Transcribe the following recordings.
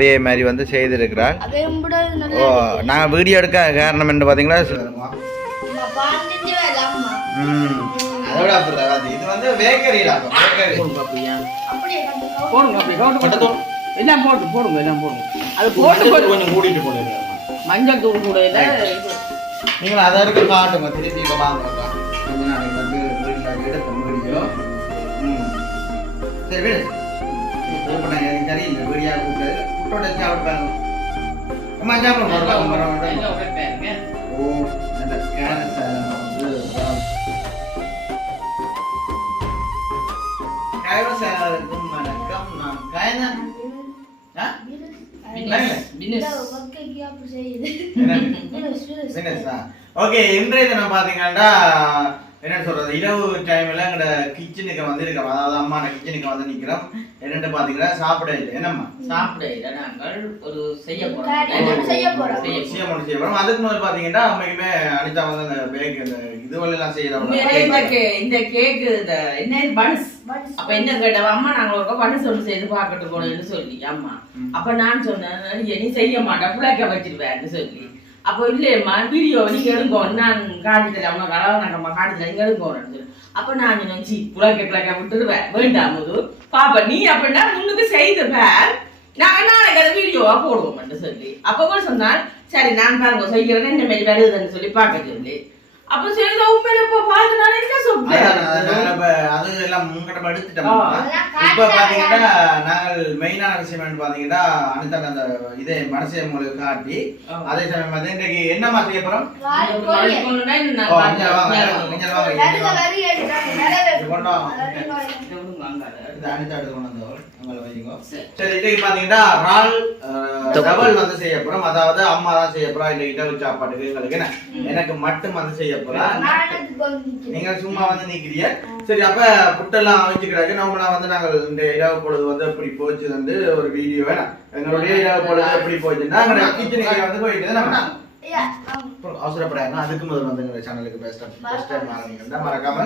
அதே மாதிரி வந்து செய்திருக்கிறாள். நாங்கள் வீடியோ எடுக்க காரணம் என்ன பார்த்தீங்களா, அதோட இது வந்து பேக்கரியில் எல்லாம் போடுங்க எல்லாம் போடுங்க. அது போட்டு கொஞ்சம் மூடிட்டு போடுங்க. மஞ்சள் தூள் கூட இல்லை. நீங்கள் அதை இருக்க காட்டுங்க, திருப்பி வாங்க கொஞ்ச நாளைக்கு வந்து வீட்டில் எடுக்க முடியும். சரி வீடு ஓப்பன் எனக்கு தெரியல, வீடியா கூப்பிட்டு குட்டோட சாப்பிட்டாங்க. அம்மா சாப்பிடுங்க. ஓ அந்த கேரட் வந்து கைவசாலுக்கும் வணக்கம். நான் காயனா ஓகே. இன்றைய தினம் பாத்தீங்கன்னா என்ன சொல்றது, இரவு டைம்ல எங்கட கிச்சனுக்கு வந்து இருக்கோம். அதாவது அம்மா கிச்சனுக்கு வந்து நிக்கிறோம். என்னன்னு பாத்தீங்கன்னா சாப்பிட இல்லை. என்னம்மா சாப்பிட இல்லை, நாங்கள் ஒரு செய்ய போறோம். அதுக்கு முதல் பாத்தீங்கன்னா அம்மைக்குமே அனிதா வந்து அந்த பேக் இந்த இதுவெல்லாம் செய்யறோம். இந்த கேக்கு என்ன பன்ஸ். அப்ப என்ன கேட்டவ அம்மா, நாங்க ஒரு பன்ஸ் ஒன்று செய்து பார்க்கட்டு போனோம்னு சொல்லி அம்மா. அப்ப நான் சொன்னேன், நீ செய்ய மாட்டேன் புள்ளைக்க வச்சிருவேன்னு சொல்லி. அப்போ இல்லையம்மா வீடியோ நீங்க எடுங்கோ, நான் காட்டுதல அவங்க அளவு காட்டுதல நீங்க எடுங்கோன்னு. அப்ப நான் நினைச்சு புள்ளைக்க விட்டுருவேன் வேண்டாம் போது பாப்பா நீ அப்படின்னா முன்னுக்கு செய்துவேன், நாங்க நாளைக்கு அதை வீடியோவா போடுவோம்னு சொல்லி. அப்போ சொன்னால் சரி நான் பாருங்க செய்கிறேன்னு என்ன மாதிரி வருதுன்னு சொல்லி பார்க்க சொல்லி. அப்ப செய்த உண்மையில இப்ப பாத்துனால என்ன சொல்றேன், அது எல்லாம் முன்கட்டமா எடுத்துட்டோம். இப்ப பாத்தீங்கன்னா நாங்கள் மெயினான விஷயம் பாத்தீங்கன்னா அனிதா அந்த இதே மனசை உங்களுக்கு காட்டி அதே சமயம் வந்து இன்றைக்கு என்னமா செய்ய போறோம். சரி இன்னைக்கு பாத்தீங்கன்னா ரால் டபுள் வந்து செய்ய போறோம். அதாவது அம்மா தான் செய்ய போறா. இந்த இரவு சாப்பாட்டுக்கு எங்களுக்கு எனக்கு மட்டும் வந்து செய்ய போறா. நீங்க சும்மா வந்து நிக்கிறீங்க. சரி அப்ப புட்டெல்லாம் வச்சுக்கிறாங்க. நம்மளாம் வந்து நாங்கள் இந்த இரவு பொழுது வந்து எப்படி போச்சு வந்து ஒரு வீடியோ வேணாம். எங்களுடைய இரவு பொழுது எப்படி போச்சுன்னா கிச்சனுக்கு வந்து போயிட்டு நம்ம அவசரப்படாங்க. அதுக்கு முதல் வந்து எங்க சேனலுக்கு பெஸ்ட் மறக்காம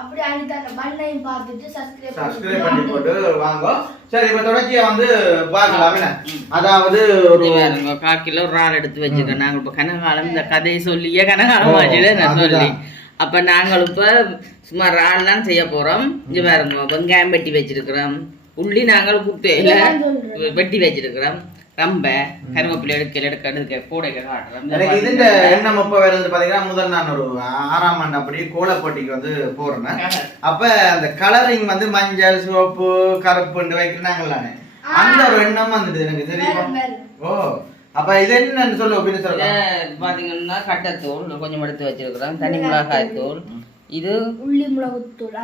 அப்படியே அனிதா பண்ணையும் பார்த்துட்டு சப்ஸ்கிரைப் பண்ணி போட்டு வாங்க. சரி இப்ப தொடர்ச்சியா வந்து பார்க்கலாம். அதாவது ஒரு 1/4 கிலோ இறால் எடுத்து வச்சுக்கோங்க. நாங்க இப்ப கனகாலம் இந்த கதையை சொல்லியே கனகாலம் ஆச்சுல நான் சொல்லி. அப்ப நாங்கள் இப்ப சும்மா இறால்லாம் செய்ய போறோம். இங்க பாருங்க வெங்காயம் வெட்டி வச்சிருக்கிறோம். உள்ளி நாங்கள் குப்பையில வெட்டி வச்சிருக்கிறோம். ரொம்ப கருவேப்பிலை எடுக்க கூடைக்க காட்டுறோம். இதுல என்ன முப்ப வருது பாத்தீங்கன்னா முதல் நான் ஒரு 6ஆம் ஆண்டு அப்படியே கோலப்போட்டிக்கு வந்து போறேன். அப்ப அந்த கலரிங் வந்து மஞ்சள் சிவப்பு கருப்புன்னு வைக்கிறாங்கல்ல, அந்த ஒரு எண்ணம் வந்துட்டு எனக்கு தெரியுமா. ஓ அப்ப இது என்னன்னு சொல்லுவோம் அப்படின்னு சொல்ல பாத்தீங்கன்னா கட்டத்தூள் கொஞ்சம் எடுத்து வச்சிருக்கிறோம். தனி மிளகாய் தூள், இது உள்ளி மிளகுத்தூள்,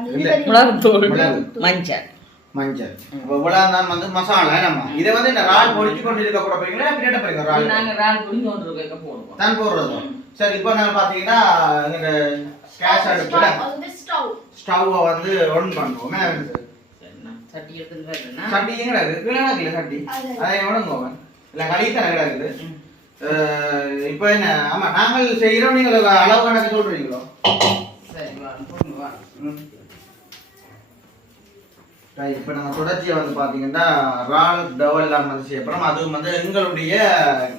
மிளகுத்தூள், மஞ்சள் மஞ்சள் இவ்வளவுதான் வந்து மசாலா. நம்ம இதை வந்து இந்த இறால் பொரிச்சு கொண்டு இருக்க கூட போறீங்களா பின்னாடி போறீங்க. இறால் நாங்க இறால் பொரிச்சு கொண்டு இருக்க போடுவோம் தான் போடுறது. சரி இப்போ நான் பாத்தீங்கன்னா இந்த கேஸ் அடுப்புல ஸ்டவ்வை வந்து ஆன் பண்ணுவோம். சட்டி எடுத்து வரேன்னா சட்டி எங்கடா இருக்கு? கீழே இருக்குல்ல சட்டி, அதை எவனுங்க இல்ல கழித்தன கிடக்குது. இப்போ என்ன ஆமா நாங்கள் செய்யறோம், நீங்க அளவு கணக்கு சொல்றீங்களோ? சரி போடுங்க வா. இப்போ நாங்கள் தொடர்ச்சியாக வந்து பார்த்தீங்கன்னா இறால் டவல்லாம் வந்து செய்யப்போம். அதுவும் வந்து எங்களுடைய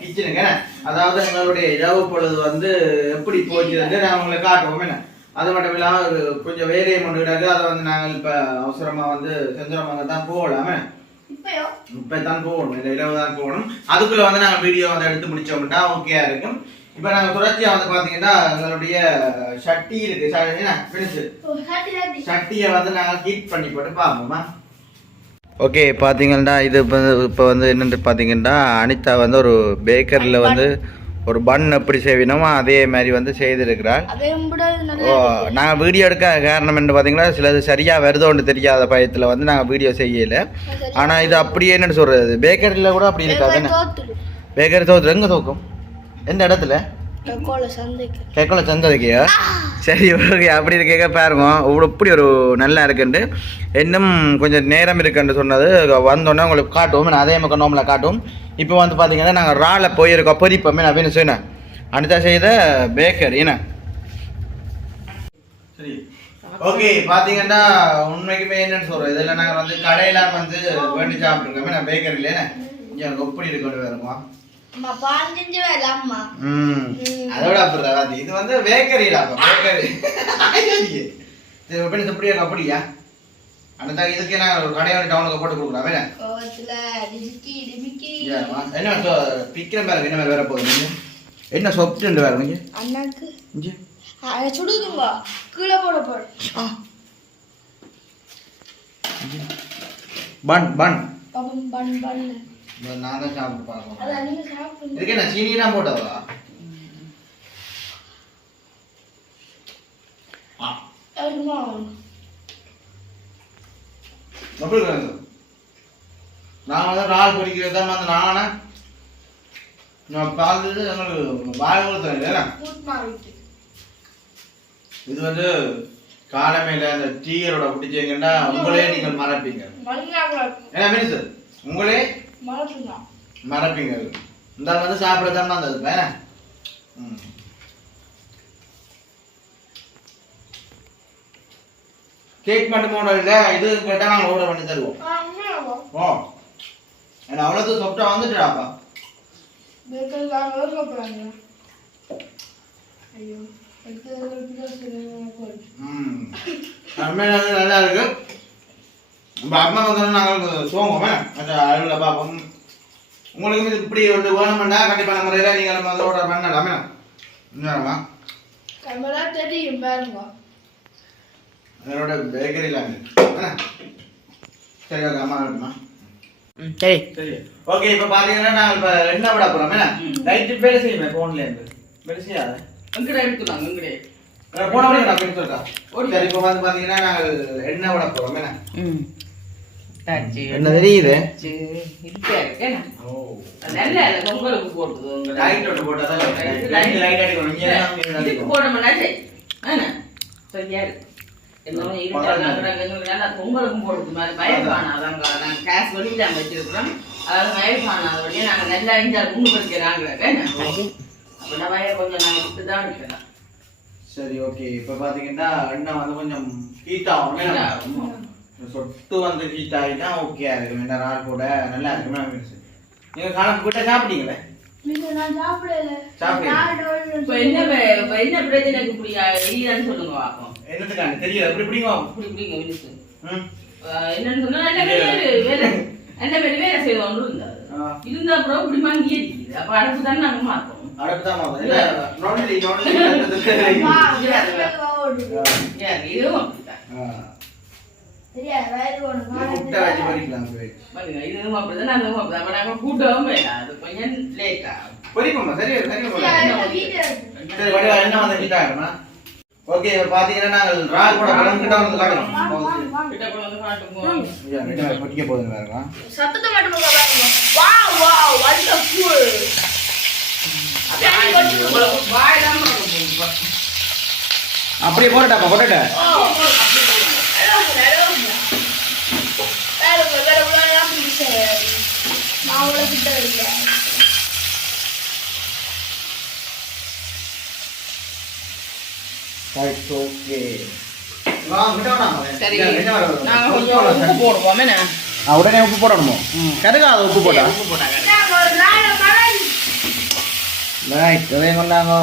கிச்சனுங்க. அதாவது எங்களுடைய இரவு பொழுது வந்து எப்படி போச்சுன்னு நான் உங்களுக்கு காட்டுவோம். என்ன அது மட்டும் இல்லாமல் கொஞ்சம் வேலையை கொண்டு கிடக்கு. அதை வந்து நாங்கள் இப்போ அவசரமாக வந்து செஞ்சோமாக தான் போகலாமே. இப்போ தான் போகணும், இந்த இரவு தான் போகணும். அதுக்குள்ளே வந்து நாங்கள் வீடியோ வந்து எடுத்து முடிச்சோம்னா ஓகேயா இருக்கும். இப்போ நாங்கள் தொடர்ச்சியாக வந்து பார்த்தீங்கன்னா எங்களுடைய சட்டி இருக்கு, சட்டியை வந்து நாங்கள் ஹீட் பண்ணி போட்டு பார்ப்போமா. ஓகே பார்த்தீங்கன்னா இது இப்போ வந்து என்னென்னு பார்த்தீங்கன்னா அனிதா வந்து ஒரு பேக்கரியில் வந்து ஒரு பன் எப்படி செய்வினோமோ அதே மாதிரி வந்து செய்திருக்கிறாள். ஓ நாங்கள் வீடியோ எடுக்க காரணம் என்ன பார்த்தீங்கன்னா சிலது சரியாக வருதோன்னு தெரியாத பயத்தில் வந்து நாங்கள் வீடியோ செய்யலை. ஆனால் இது அப்படியே என்னென்னு சொல்கிறது, பேக்கரியில் கூட அப்படி இருக்காது. பேக்கரி தோற்று எங்கே தோக்கும்? எந்த இடத்துல? கேட்கல சந்தைக்கையா? சரி ஓகே அப்படி இருக்க பாருங்க இப்படி ஒரு நல்லா இருக்குண்டு. இன்னும் கொஞ்சம் நேரம் இருக்குன்னு சொன்னது வந்தோடனே உங்களுக்கு காட்டுவோம். அதே மக்கள் நோம்பில் காட்டுவோம். இப்போ வந்து பார்த்தீங்கன்னா நாங்கள் இறால போயிருக்கோம் பொரிப்போமே அப்படின்னு சொன்னேன். அனிதா செய்த பேக்கரி என்ன. சரி ஓகே பார்த்தீங்கன்னா உண்மைக்குமே என்னன்னு சொல்கிறோம், இதில் நாங்கள் வந்து கடையெல்லாம் வந்து வேண்டி சாப்பிட்ருக்கோமே நான் பேக்கரியில் என்ன இங்க எப்படி இருக்கு வேறுமா அம்மா 15 வேலை அம்மா. அதோட அப்புறம் இது வந்து பேக்கரிடா பேக்கரி சரி எப்படி இருக்கு அப்படியா அந்த இதுக்கு நான் ஒரு கடையோட டவுனுக்கு போட்டு கொடுக்குறேன் வேணா கோவத்துல டிமிக்கி டிமிக்கி. என்ன பிக்கிறேன் பாருங்க என்ன மாதிரி வேற போகுது என்ன சொப்ட்டு வேற நீங்க அண்ணாக்கு இங்கே சுடுதுங்க கீழே போட போடு. பன் பன் பாப்பம் பன் பன். நான் தான் சாப்பிட்டு பார்க்கணும் அத நீங்க சாப்பிடுங்க. இதுக்கு என்ன சீனிலாம் போட்டவா அதுமா எப்படி இருக்கு நான் வந்து நாள் படிக்கிறது தான் வந்து நானே நான் பார்த்துட்டு எங்களுக்கு வாய் கொடுத்தேன் கூட் மாறிட்டு. இது வந்து காலமையில அந்த டீயரோட பிடிச்சீங்கன்னா உங்களே நீங்கள் மறப்பீங்க மல்லாங்க ஏன்னா மீன்ஸ் உங்களே மறந்துங்க. மறப்பீங்க இந்த வந்து சாப்பிட தான் வந்தது வேணா கேக் மட்டும் ஆர்டர் இல்லை இது கேட்டால் நாங்கள் ஆர்டர் பண்ணி தருவோம் ஓ ஏன்னா அவ்வளோது சாப்பிட்டா வந்துட்டுடாப்பா பேக்கல் தான் சாப்பிடுறாங்க. ஐயோ நல்லா இருக்கு நம்ம அம்மா வந்து நாங்கள் சோங்கோமே அதில் பார்ப்போம் உங்களுக்கு இது இப்படி வந்து வேணுமெண்டா கண்டிப்பான முறையில் நீங்கள் நம்ம வந்து ஆர்டர் பண்ணலாமே என்னம்மா கமலா தெரியும் பாருங்க. அதோட பேக்கரியில் சரி ஓகே அம்மா இருக்குமா சரி சரி ஓகே இப்போ பார்த்தீங்கன்னா நாங்கள் இப்போ என்ன விட போகிறோம் என்ன லைட்டு பேர் செய்யுமே ஃபோன்லேருந்து பேர் செய்யாத எங்கடா எடுத்துக்கலாம் எங்கடே போன வரைக்கும் நான் பேர் சொல்லிட்டேன் சரி இப்போ வந்து பார்த்தீங்கன்னா நாங்கள் என்ன விட போகிறோம் என்ன என்ன தெரியுது நல்ல பொங்கலுக்கு போட்டுது லைட் ஒன்று போட்டால் லைட் அடிக்கணும் போடமாட்டா சரி சரியா இருக்கு பொங்கலுக்கும் போடுறது மாதிரி பயப்பானாதாங்க நாங்கள் கேஸ் வெளியிடாம வச்சிருக்கிறோம் அதாவது மயப்பானாதோடய நாங்கள் நல்லா இஞ்சால் குண்டு பறிக்கிறாங்க அப்படின்னா வயர் கொஞ்சம் நாங்கள் விட்டு தான் இருக்கிறோம் சரி ஓகே இப்போ பார்த்தீங்கன்னா எண்ணெய் வந்து கொஞ்சம் ஹீட் ஆகும் சொட்டு வந்து ஹீட் ஆகிட்டா ஓகே இருக்கும் இந்த நாள் கூட நல்லா இருக்குமே நீங்கள் காலம் கிட்ட சாப்பிட்டீங்களே நான் சாப்பிடல. இப்போ என்ன பிரச்சனைக்கு இப்படி இல்லைன்னு சொல்லுங்க வாக்கம் என்னத்துக்கான தெரியல எப்படி பிடிக்கும் இப்படி பிடிங்க விழுத்து என்னன்னு சொன்னா நல்ல வேலை செய்வோம் ஒன்று இருந்தாது இருந்தா அப்புறம் இப்படி வாங்கி இருக்குது அப்போ அடுப்பு தானே நாங்கள் மாற்றோம் அடுப்பு தான் இதுவும் அப்படித்தான் முட்டை வச்சு பொரிக்கலாம் இதுவும் அப்படிதான் அதுவும் அப்படிதான் அப்போ நாங்கள் கூட்டவும் வேண்டாம் அது கொஞ்சம் லேட் ஆகும் பொரிப்போம்மா சரி சரி வடிவா என்ன வந்து ஹீட் ஆகுமா ஓகே பாத்தீங்கன்னா நாங்கள் ரால் கூட பழம் கிட்ட வந்து காட்டுறோம் கிட்ட கொண்டு வந்து காட்டுவோம் பொட்டிக்க போகுதுன்னு வேறமா சத்தத்தை மட்டும் பாருங்க. Wow wow wonderful. அப்படியே போட்டுட்டாப்பா போட்டுட்ட ஓகே உடனே உப்பு போடணுமோ கருகாத உப்பு போட்டா ரைட் அதையும் கொண்டாங்க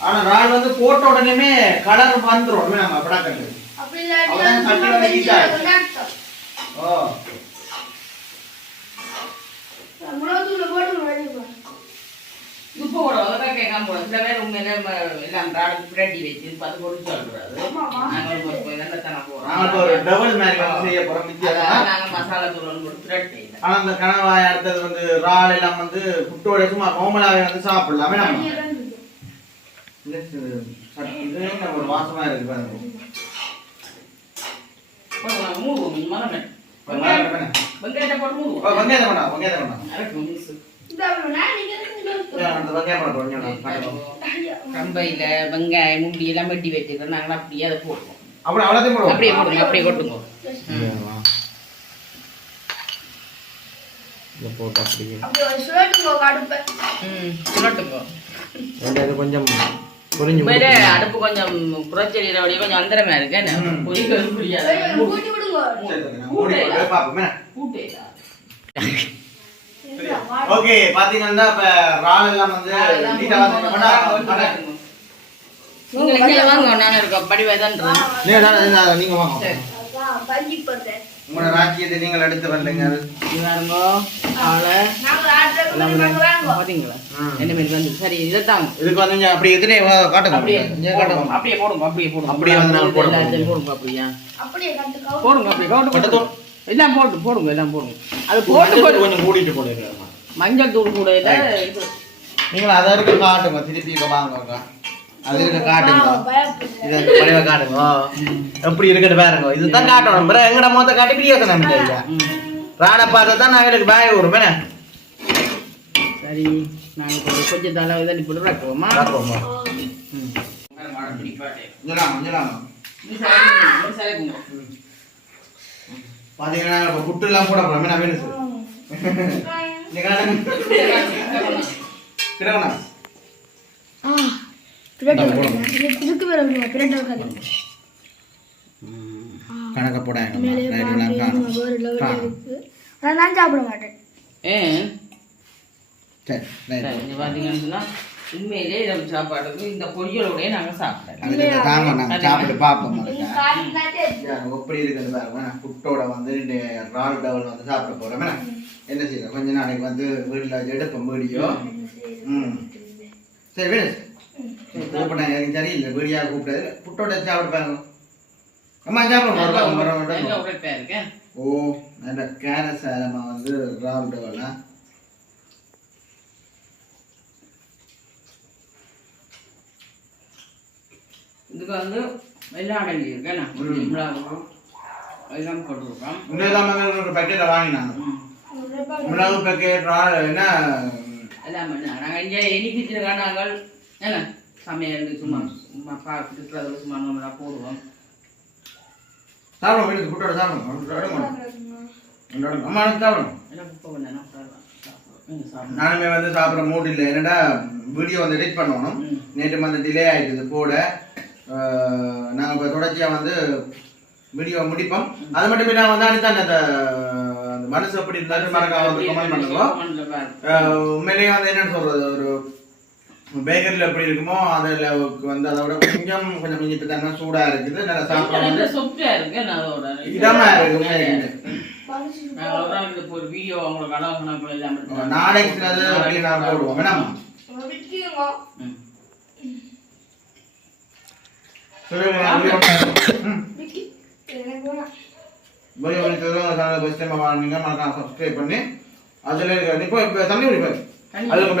ஆனா ரால் வந்து போட்ட உடனே கலர் வந்துரும் நம்ம படாக்கட்டு ஓ உப்பு போடுவோம் கேட்காம போடுவோம் சில பேர் உண்மையில எல்லாம் ராடு பிரட்டி வச்சு பார்த்து பொறிச்சு சொல்றாரு நாங்கள் மசாலா தூள் போட்டு பிரட்டி ஆனா அந்த கனவாய் அடுத்தது வந்து ரால் எல்லாம் வந்து புட்டோட சும்மா கோமலாவே வந்து சாப்பிடலாமே நம்ம இது ஒரு வாசமா இருக்கு பாருங்க வெங்காயத்தை போட்டு மூடுவோம் வெங்காயத்தை கம்பையில வெங்காயம் முடி எல்லாம் வெட்டி வச்சுக்கிறோம் நாங்கள் அப்படியே அதை போடுவோம் அப்படியே போடுங்க அப்படியே கொட்டுங்க கொஞ்சம் பொரிஞ்சு உண்மையிலே அடுப்பு கொஞ்சம் குறைச்செடியில வழியே கொஞ்சம் அந்தரமா இருக்கு என்ன பொரிக்கிறது புரியாது கூட்டி விடுங்க. கூட்டையா ஓகே பாத்தீங்கன்னா இப்ப ரால் எல்லாம் வந்து நீட்டா வந்து நீங்க இங்க வாங்க நானே இருக்கோம் படிவேதான் நீங்க வாங்க அதான் பஞ்சி போட்டேன். உங்களோட ராஜ்யத்தை நீங்கள் எடுத்து வரலைங்க இவருங்க ஆளை நாங்க ஆட்கள் வாங்க. பாத்தீங்களா என்ன மாதிரி வந்து சரி இதைத்தாங்க இதுக்கு வந்து இங்க அப்படி எதுனே காட்டுங்க அப்படியே இங்க காட்டுங்க அப்படியே போடுங்க அப்படியே போடுங்க அப்படியே வந்து நாங்க போடுவோம். எல்லாத்தையும் போடுங்க அப்படியா அப்படியே கட்டு கவுத்து. போடுங்க அப்படியே கவுட்டு கட்டுத்தோம். எல்லாம் போட்டு போடுங்க எல்லாம் போடுங்க அது போட்டு போட்டு கொஞ்சம் கூட்டிட்டு போடுங்க மஞ்சள் தூள் கூட இல்ல இது நீங்கள் அதை இருக்க காட்டுங்க திருப்பி இங்க வாங்க அது இருக்க காட்டுங்க பயப்படுறேன். இது அந்த பழைய காட்டுங்க எப்படி இருக்குன்னு பாருங்க இதுதான் காட்டணும் பிறகு எங்கட மொத்த காட்டி பிரியாசம் நம்ம இல்லையா ராணை பார்த்தா தான் நாங்களுக்கு பாய வரும் என்ன சரி நாங்க கொஞ்சம் தலை இதழி போட்டு வைப்போமா பார்ப்போமா ம் இங்கலாம் சரிங்க பாத்தீங்கன்னா இப்போ புட்டு எல்லாம் கூட போறோம் என்ன வேணும் சார் நீங்க கிடவனா இதுக்கு வேற பிரெட் இருக்காது. கணக்க போடாங்க மேலே பாத்து ஒரு லெவல் இருக்கு. நான் சாப்பிட மாட்டேன். ஏன் சரி ரைட் இங்க பாத்தீங்கன்னு சொன்னா உண்மையிலே நம்ம சாப்பாடுக்கு இந்த பொரியலோடய நாங்க சாப்பிடலாம் அதுக்கு தாங்க நாங்க சாப்பிட்டு பார்ப்போம் இது காட்டினாட்டே எப்படி இருக்குது பாருங்க நான் புட்டோட வந்து ரால் டவல் வந்து சாப்பிட போறேன் என்ன செய்யணும் கொஞ்ச நாளைக்கு வந்து வீட்டில் எடுப்போம் வீடியோ சரி வேணும் கூப்பிட்டாங்க எனக்கு சரியில்லை வீடியா கூப்பிடாது புட்டோட சாப்பிட்டு பாருங்க அம்மா சாப்பிடுவோம் உரைப்பா இருக்கேன் ஓ நல்ல கேரட் சாலமா வந்து ரால் டவலா இதுக்கு வந்து எல்லாம் அடங்கி இருக்கேன் எல்லாம் போட்டுருக்கோம் இன்னும் ஒரு பேக்கெட்டை வாங்கினாங்க மிளகு பேக்கெட் ரால் என்ன எல்லாம் நாங்கள் இங்கே எண்ணிக்கிட்டு நாங்கள் என்ன சமையல் சும்மா சும்மா பார்த்துட்டு சும்மா நம்மளா போடுவோம் சாப்பிடுவோம் வீட்டுக்கு புட்டோட சாப்பிடுவோம் அம்மா சாப்பிடுவோம் எல்லாம் குப்பை பண்ணேன்னா சாப்பிடுவோம் நானுமே வந்து சாப்பிட்ற மூட் இல்லை என்னடா வீடியோ வந்து எடிட் பண்ணணும் நேற்று வந்து டிலே ஆகிடுது போட நாங்கள் இப்போ தொடர்ச்சியாக வந்து வீடியோ முடிப்போம் அது மட்டும் நான் வந்து அனிதான் அந்த மனசு எப்படி இருந்தாலும் மறக்காம வந்து கமெண்ட் பண்ணுவோம் உண்மையிலேயே வந்து என்னன்னு சொல்றது ஒரு பேக்கரியில் எப்படி இருக்குமோ அதில் வந்து அதோட கொஞ்சம் இனிப்பு தானே சூடாக இருக்குது நல்லா சாப்பிட வந்து சொப்பியா இருக்கு அதோட இதமா இருக்கு ஒரு வீடியோ அவங்களுக்கு அளவு நாளைக்கு சிலது அப்படி நான் போடுவோம் வேணாமா விற்கிங்க. விக்கி எனக்கு வேணாம். சப்ஸ்கிரைப் பண்ணி அதில் இப்போ தண்ணி குடிப்பாரு அதுக்கு